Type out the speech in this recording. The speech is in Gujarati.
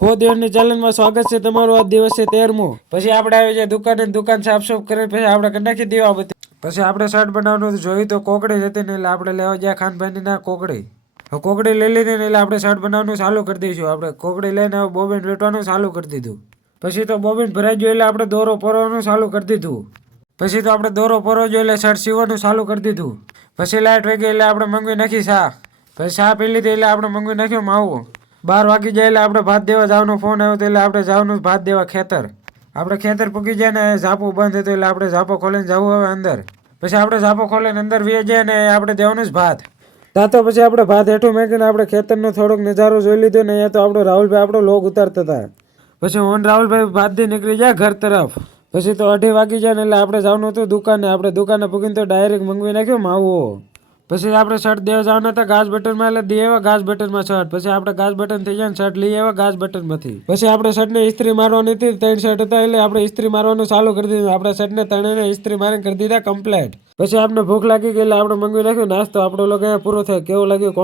હો દેવની ચેનલમાં સ્વાગત છે તમારું. આ દિવસ છે 13મો. પછી આપણે આવી જાય દુકાને, દુકાન સાફ કરીને પછી આપણે કરી નાખી દેવા બધી. પછી આપણે શર્ટ બનાવવાનું જોયું તો કોકડી હતી ને એટલે આપણે લેવા ગયા ખાનભાઈની ના કોકડી. કોકડી લઈ લીધી ને એટલે આપણે શર્ટ બનાવવાનું ચાલુ કરી દઈશું. આપણે કોકડી લઈને બોબીન વેટવાનું ચાલુ કરી દીધું. પછી તો બોબીન ભરાઈ ગયું એટલે આપણે દોરો પરવાનું ચાલુ કરી દીધું. પછી તો આપણે દોરો પરવો જોઈએ એટલે શર્ટ સીવવાનું ચાલુ કરી દીધું. પછી લાઈટ વહી ગઈ એટલે આપણે મંગવી નાખી ચા. પછી ચા પી લીધી એટલે આપણે મંગવી નાખ્યો માવો. 12 વાગી જાય એટલે આપણે ભાત દેવા જવાનો ફોન આવ્યો એટલે આપણે જવાનું ભાત દેવા ખેતર. આપણે ખેતર પૂકી જાય ને ઝાપું બંધ હતું એટલે આપણે ઝાપો ખોલીને જવું હવે અંદર. પછી આપણે ઝાપો ખોલીને અંદર વી જાય ને આપણે દેવાનું જ ભાત. ત્યાં તો પછી આપણે ભાત હેઠું મેકીને આપણે ખેતરનો થોડોક નજારો જોઈ લીધો ને અહીંયા તો આપણો રાહુલભાઈ આપણો લોગ ઉતારતા હતા. પછી હું રાહુલભાઈ ભાતથી નીકળી જાય ઘર તરફ. પછી તો 2:30 વાગી જાય ને એટલે આપણે જવાનું હતું દુકાને. આપણે દુકાને પૂકીને તો ડાયરેક્ટ મંગવી નાખ્યો માવો. પછી આપણે શર્ટ દેવા જવાના હતા ઘાસ બટનમાં એટલે દે એવા ઘાસ બટનમાં શર્ટ. પછી આપણે ઘાસ બટન થઈ જાય ને શર્ટ લઈ આવ્યા ઘાસ બટનમાંથી. પછી આપણે શર્ટને ઇસ્ત્રી મારવાની હતી. 3 શર્ટ હતા એટલે આપણે ઇસ્ત્રી મારવાનું ચાલુ કરી દીધું. આપણે શર્ટને ત્રણેયને ઇસ્ત્રી મારીને કરી દીધા કમ્પ્લીટ. પછી આપણે ભૂખ લાગી ગઈ એટલે આપણે મંગવી નાખ્યું નાસ્તો. આપણો લોકો પૂરો થાય. કેવું લાગ્યું?